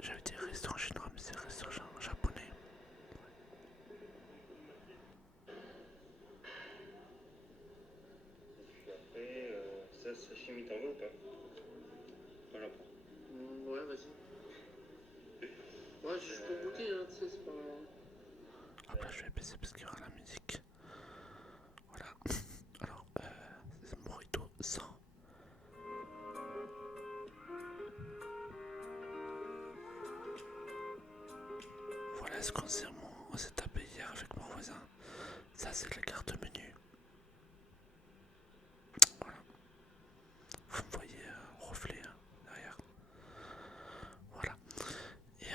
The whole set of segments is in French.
j'avais dit restaurant chinois, mais c'est restaurant japonais. Après, ça, sashimi t'en veux ou pas? Moi j'en prends. Ouais, vas-y. Ouais, je peux goûter, hein, tu sais, c'est pas. Hop là, je vais baisser parce qu'il y aura la musique. Voilà. Alors, c'est Morito 100. Voilà ce qu'on s'est tapé hier avec mon voisin. Ça, c'est la carte menu. Voilà. Vous me voyez reflet derrière. Voilà. Et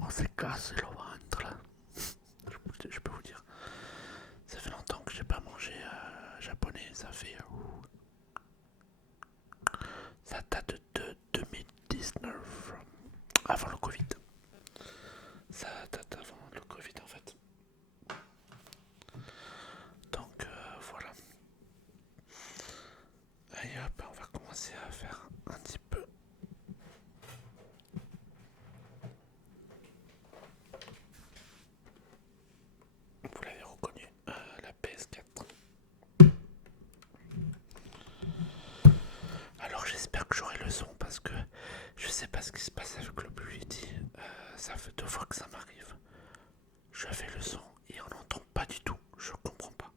on s'est cassé le ventre là. Je peux vous dire. Ça fait longtemps que j'ai pas mangé japonais. Ça fait. Ça date de 2019. Avant le Covid. Ça date avant le Covid en fait. Donc voilà. Allez hop, on va commencer à faire un petit peu. Vous l'avez reconnu, la PS4. Alors j'espère que j'aurai le son parce que je sais pas ce qui se passe avec le Blue Yeti. Ça fait 2 fois que ça m'arrive. Je fais le son et on n'entend pas du tout. Je comprends pas.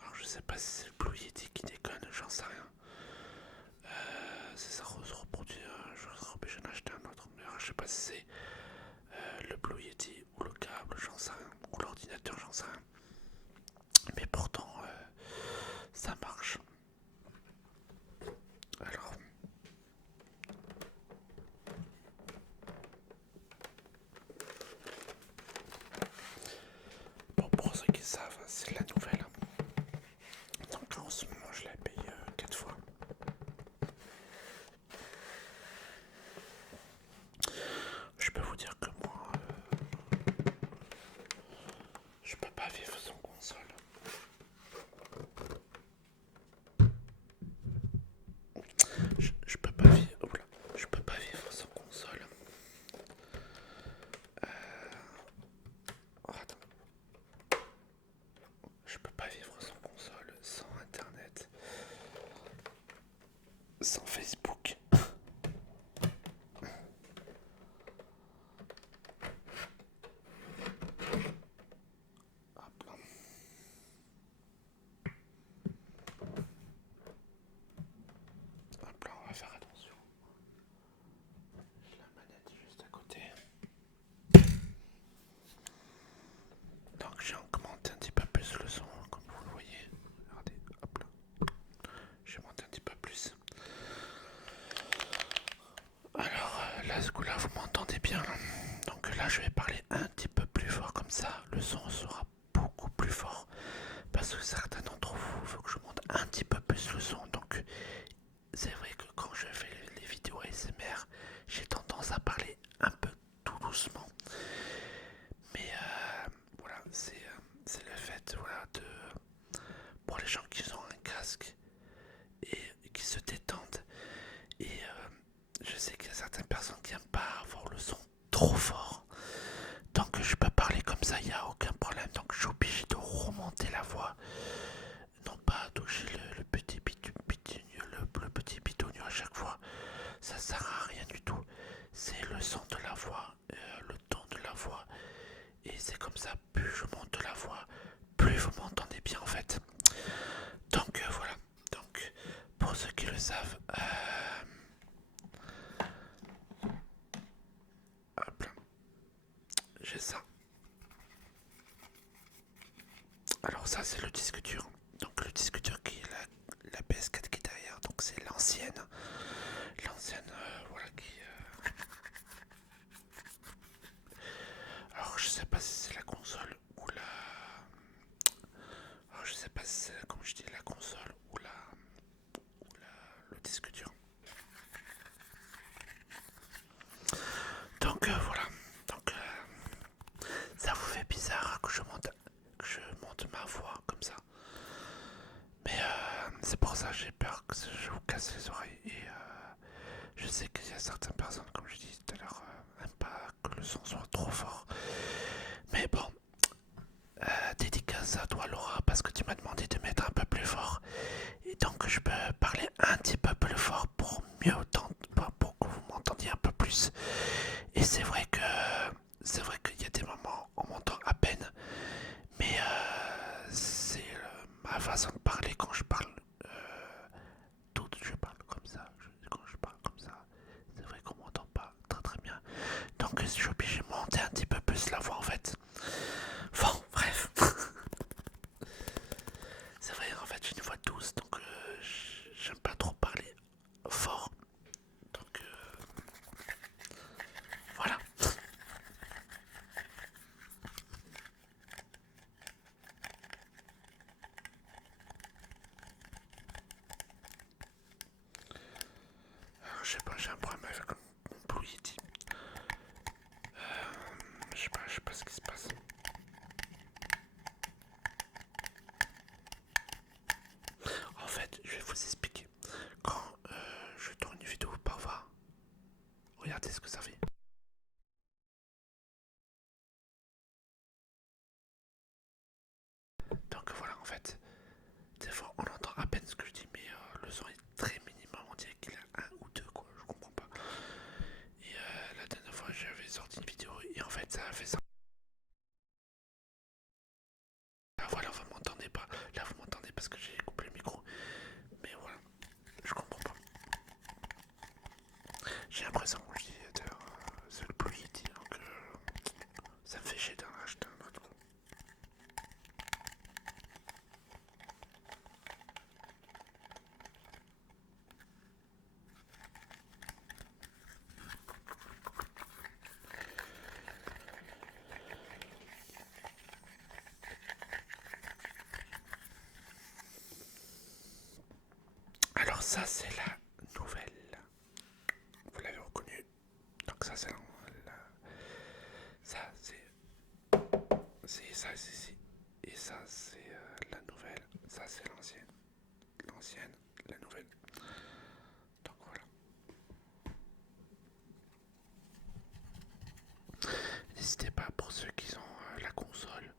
Alors je sais pas si c'est le Blue Yeti qui déconne, j'en sais rien. Si ça se reproduit, je serais obligé d'en acheter un autre. Mais alors, je sais pas si c'est le Blue Yeti ou le câble, j'en sais rien. Ou l'ordinateur, j'en sais rien. Mais pourtant, ça marche. Alors, bon, pour ceux qui savent, c'est la nouvelle. Donc en ce moment, je la paye 4 fois. Je peux vous dire que moi, je peux pas vivre sans console. Je peux pas vivre. Oula, je peux pas vivre sans console. Oh, attends. Je peux pas vivre sans console, sans internet, sans Facebook. Hop là. Hop là, on va faire attention. J'ai la manette juste à côté. Donc j'ai augmenté un petit peu plus le son, comme vous le voyez. Regardez, hop là. J'ai monté un petit peu plus. Alors là, ce coup-là, vous m'entendez bien. Donc là, je vais parler un petit peu plus fort comme ça. Le son sera beaucoup plus fort. Parce que certains d'entre vous veulent que je monte un petit peu plus le son. Donc c'est vrai que quand je fais les vidéos ASMR, j'ai tendance à parler un peu tout doucement. Mais voilà, c'est le fait voilà, pour les gens qui ont un casque et qui se détendent. Et je sais qu'il y a certaines personnes qui n'aiment pas avoir le son trop fort. Donc je peux parler comme ça, il n'y a aucun problème. Donc je suis obligé de remonter la voix. Non pas toucher le petit bidonnier à chaque fois. Ça sert à rien du tout. C'est le son de la voix, le ton de la voix. Et c'est comme ça, plus je monte la voix, plus vous m'entendez bien en fait. Donc voilà. Donc pour ceux qui le savent, hop là, j'ai ça. Alors ça c'est le disque dur. Donc le disque dur qui est la PS4 qui est derrière. Donc c'est l'ancienne. L'ancienne voilà qui... Alors je sais pas si c'est la console ou la... Alors je sais pas si c'est comme je dis la console ou le disque dur. Donc voilà. Donc ça vous fait bizarre que je monte ma voix comme ça. Mais c'est pour ça que j'ai peur que je vous casse les oreilles. Et certaines personnes, comme je disais tout à l'heure, n'aiment pas que le son soit trop fort. Mais bon, dédicace à toi Laura, parce que tu m'as demandé de mettre un peu plus fort. Et donc je peux parler un petit peu plus fort pour mieux entendre, pour que vous m'entendiez un peu plus. Et c'est vrai qu'il y a des moments où on m'entend à peine, mais c'est ma façon de parler quand je parle. Je parle comme ça. Quand je parle comme ça, c'est vrai qu'on m'entend pas très très bien. Donc je suis obligé de monter un petit peu plus la voix en fait. Bon, bref. C'est vrai, en fait, j'ai une voix douce, donc j'aime pas trop parler fort. Donc voilà. Alors, je sais pas, j'ai un problème avec mon Blue Yeti. Je sais pas ce qui se passe. En fait, je vais vous expliquer. Quand je tourne une vidéo parfois, regardez ce que ça fait. Donc voilà, en fait, des fois on entend à peine ce que je dis, mais le son est très minimum. On dirait qu'il a un ou deux, quoi. Je comprends pas. Et la dernière fois, j'avais sorti une vidéo et en fait, ça a fait ça. Ah, voilà, vous m'entendez pas. Là, vous m'entendez parce que j'ai coupé le micro. Mais voilà, je comprends pas. J'ai l'impression que je dis, c'est le Blue Yeti, donc ça me fait chier d'en acheter un autre. Alors ça, c'est la nouvelle. Vous l'avez reconnu. Donc ça, c'est ça, c'est ça, c'est et ça, c'est la nouvelle. Ça, c'est l'ancienne. L'ancienne, la nouvelle. Donc voilà. N'hésitez pas pour ceux qui ont la console,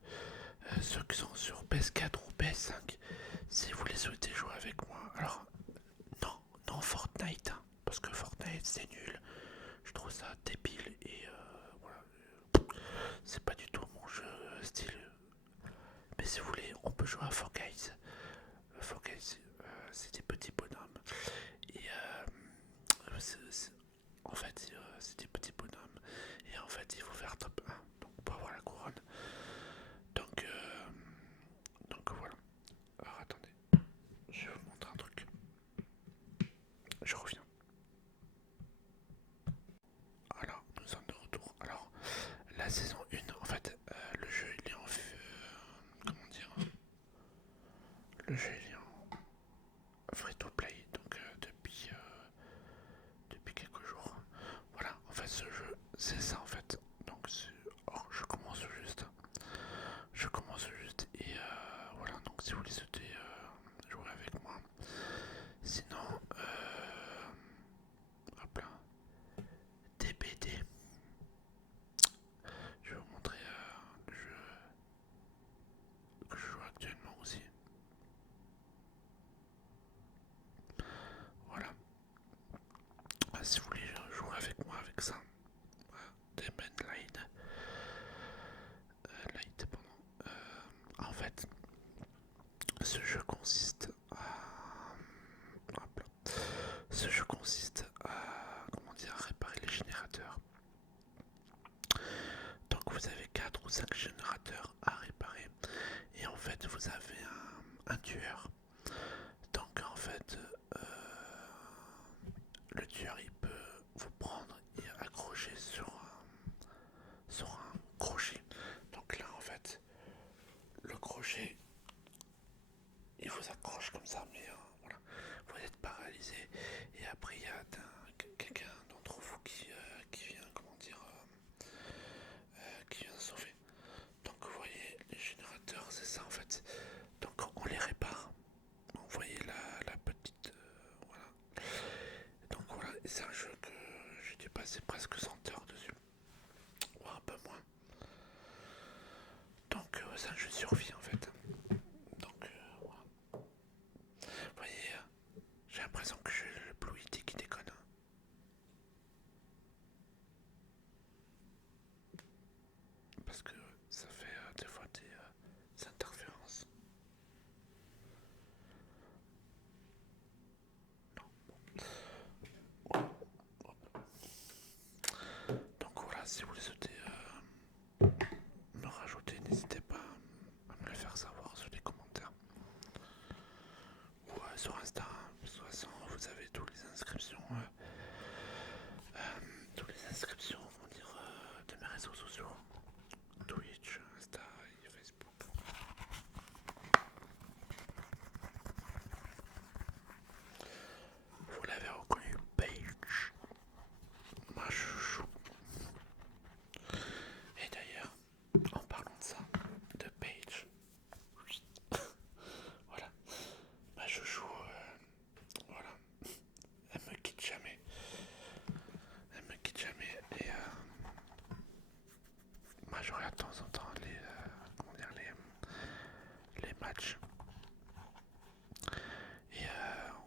ceux qui sont sur PS4 ou PS5, si vous les souhaitez jouer avec moi. Alors, non, non Fortnite, hein, parce que Fortnite c'est nul. Je trouve ça débile et voilà. C'est pas du tout mon jeu style. Mais si vous voulez, on peut jouer à Fall Guys. Fall Guys, c'est des petits bonhommes. Et en fait, c'est des petits bonhommes. Et en fait, il faut faire top 1 donc, pour avoir la couronne. Donc, voilà. Alors attendez, je vais vous montrer un truc. Je reviens. Alors, nous sommes de retour. Alors, la saison 1, en fait, le jeu il est en... comment dire? Le jeu il est en free to play, donc depuis quelques jours. Voilà, en fait, ce jeu, c'est ça en fait. Donc, oh, je commence juste. Je commence juste et voilà, donc si vous voulez souhaiter jouer avec moi. Sinon, hop là, DBD. Je vais vous montrer le jeu que je joue actuellement aussi. Voilà. Si vous voulez jouer avec moi avec ça. Voilà. Demon Light. Light, pardon. En fait, ce jeu consiste à... hop là. Ce jeu consiste à, comment dire, réparer les générateurs. Donc vous avez 4 ou 5 générateurs à réparer. Et en fait vous avez un tueur. Donc en fait le tueur il peut vous prendre et accrocher sur un crochet. Donc là en fait le crochet il vous accroche comme ça, mais voilà, vous êtes paralysé. Et après il y a quelqu'un d'entre vous qui vient, comment dire, qui vient sauver. Donc vous voyez, les générateurs, c'est ça en fait. Donc on les répare. Vous voyez la petite... voilà. Donc voilà, c'est un jeu que passer presque 100 heures dessus, ou un peu moins. Donc c'est un jeu de survie en fait. Donc voilà. Vous voyez, j'ai l'impression que j'ai le Blue Yeti qui déconne. Parce que ça fait des fois des interférences. Donc voilà, si vous voulez souhaiter me rajouter, n'hésitez pas à me le faire savoir sur les commentaires. Ou sur Insta, de toute façon vous avez toutes les inscriptions. Toutes les inscriptions, on va dire, de mes réseaux sociaux. Twitch, Insta et Facebook. Vous l'avez reconnu, Page, ma chouchou. Et d'ailleurs, en parlant de ça, de Page, voilà, ma chouchou, voilà, elle me quitte jamais. Elle me quitte jamais et moi je regarde de temps en temps les matchs. Et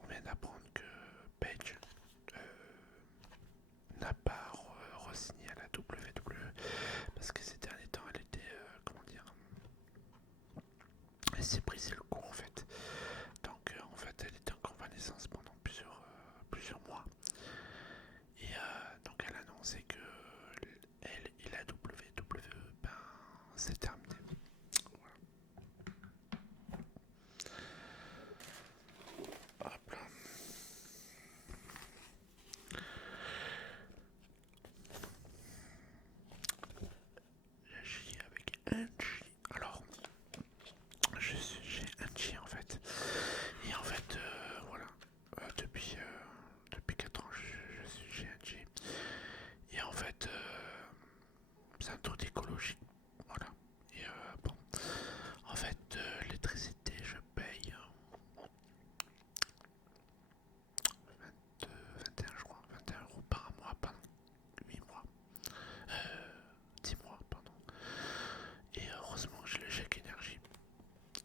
on vient d'apprendre que Paige n'a pas re-signé à la WWE parce que ces derniers temps elle était, elle s'est brisé le cou en fait. Donc en fait elle était en convalescence pendant plusieurs mois. Et donc elle a annoncé que elle et la WWE, ben c'est terminé. Voilà. Hop là. J'ai avec Angie. Alors, j'ai Angie en fait. Et en fait, voilà. Depuis 4 ans, je suis chez Angie. Et en fait, c'est un taux d'écologie. Voilà. Et bon. En fait, l'électricité, je paye 21, je crois. 21 euros par mois, pardon. 8 mois. 10 mois, pardon. Et heureusement que j'ai le chèque énergie.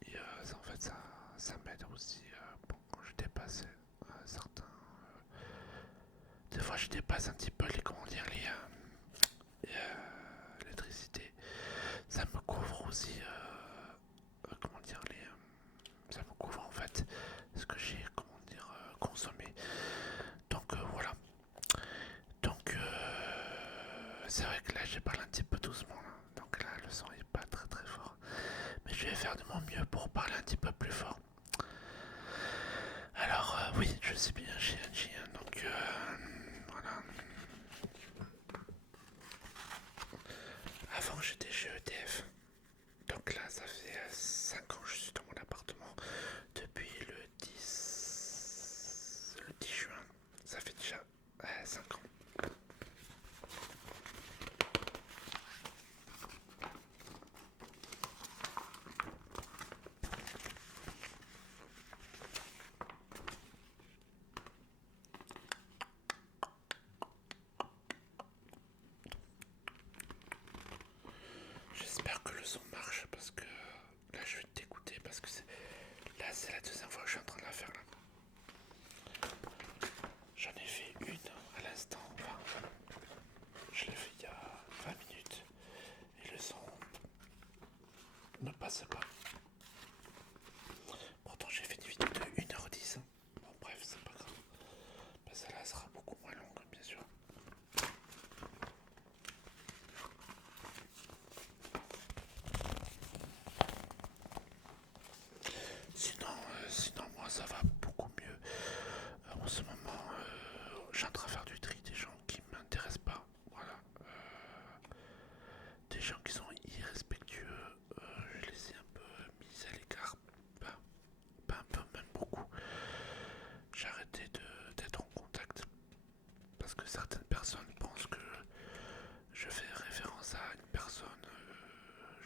Et ça, en fait, ça m'aide aussi bon, quand je dépasse certains. Des fois, je dépasse un petit peu l'électricité. Ça me couvre aussi, ça me couvre en fait ce que j'ai, consommé. Donc voilà. Donc c'est vrai que là, j'ai parlé un petit peu doucement là. Donc là, le son est pas très très fort. Mais je vais faire de mon mieux pour parler un petit peu plus fort. Alors oui, je suis bien chez Angie, hein, donc voilà. Avant j'étais chez EDF. Donc là ça fait 5 ans que je suis dans mon appartement. Depuis le 10 juin. Ça fait déjà 5 ans. J'espère que le son marche parce que là je vais t'écouter parce que là c'est la deuxième fois que je suis en train de la faire là. J'en ai fait une à l'instant, enfin je l'ai fait il y a 20 minutes et le son ne passe pas. Pourtant j'ai fait une vidéo de 1h10. Bon bref, c'est pas grave. Ben, celle-là sera beaucoup moins longue bien sûr. Sinon moi ça va beaucoup mieux. En ce moment, je suis en train de faire du tri des gens qui ne m'intéressent pas. Voilà. Des gens qui sont irrespectueux, je les ai un peu mis à l'écart. Pas un peu, même beaucoup. J'ai arrêté d'être en contact parce que certaines personnes pensent que je fais référence à une personne,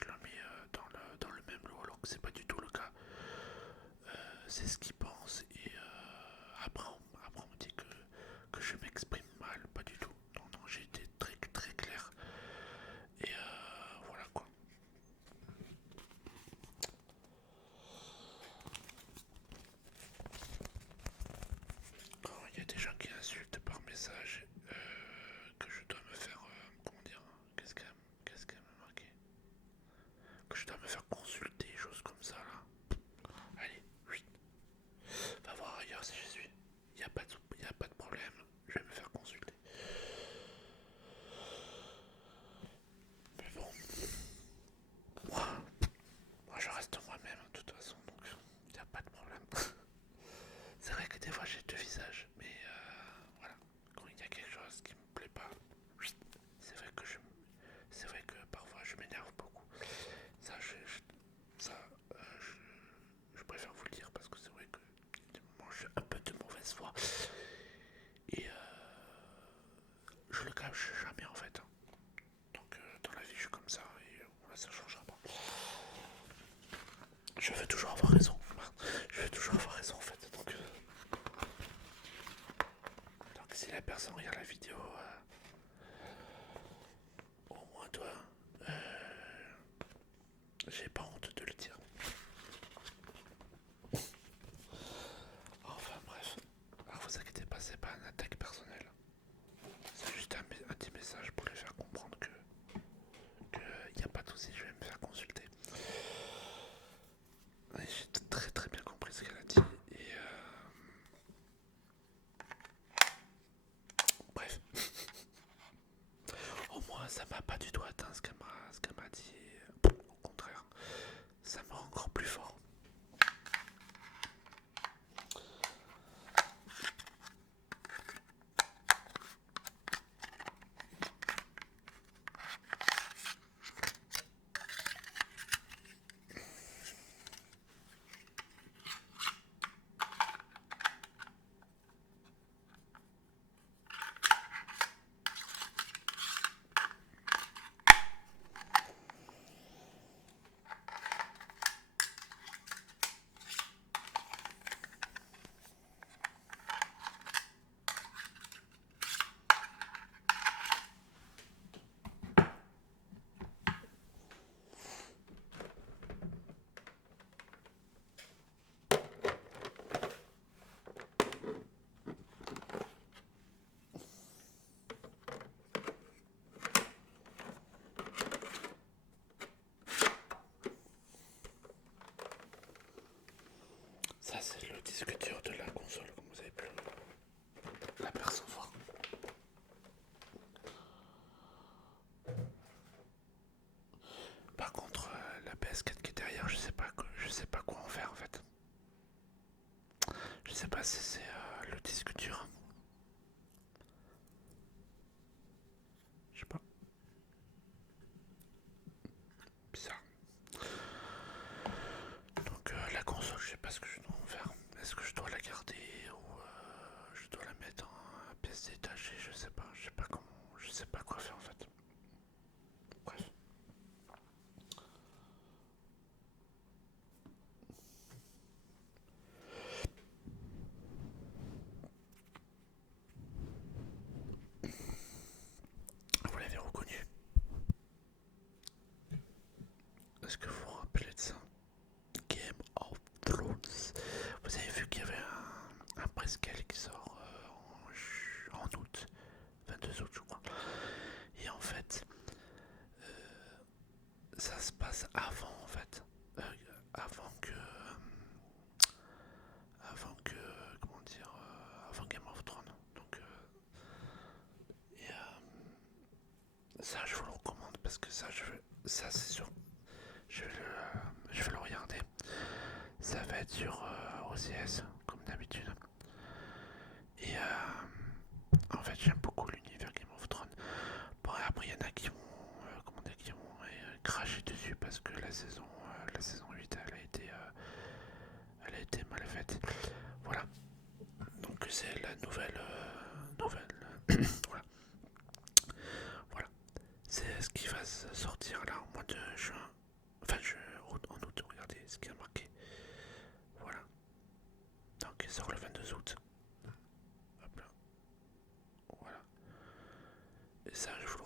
je la mets dans le même lot alors que c'est pas du tout le cas. C'est ce qu'ils pensent et après on me dit que je m'exprime mal, pas du tout. Non, j'ai personne regarde la vidéo, au moins toi, j'ai pas honte de le dire. Enfin bref, alors vous inquiétez pas, c'est pas une attaque personnelle. C'est juste un petit message pour les faire comprendre que y a pas de souci, je vais me faire consulter. Et j'ai très très bien compris ce qu'elle a dit et bref. Au moins ça m'a pas du tout atteint ce qu'elle m'a dit. Au contraire, ça me rend encore plus fort. Ça c'est le disque dur de la console, comme vous avez pu l'apercevoir. Par contre, la PS4 qui est derrière, je sais pas quoi en faire en fait. Je sais pas si c'est le disque dur. Je sais pas. Bizarre. Donc la console, je sais pas ce que je dois en faire. Est-ce que je dois la garder ou je dois la mettre en pièce détachée? Je sais pas. Je sais pas comment. Je sais pas quoi faire en fait. Bref. Vous l'avez reconnu? Est-ce que vous vous rappelez de ça? Game of Thrones. Vous avez vu qu'il y avait un presqu'île qui sort en août, 22 août je crois. Et en fait, ça se passe avant en fait, avant que, comment dire, avant Game of Thrones. Donc, et, ça je vous le recommande parce que ça c'est sûr, je vais le regarder. Ça va être sur OCS comme d'habitude. Et en fait j'aime beaucoup l'univers Game of Thrones. Bon après il y en a qui vont cracher dessus parce que la saison 8 elle a été mal faite. Voilà. Donc c'est la nouvelle voilà. Voilà. C'est ce qui va sortir là au mois de juin. Enfin en août, regardez ce qui a marqué. Voilà. Donc il sort le 22 août. Hop là. Voilà. Et ça je vous le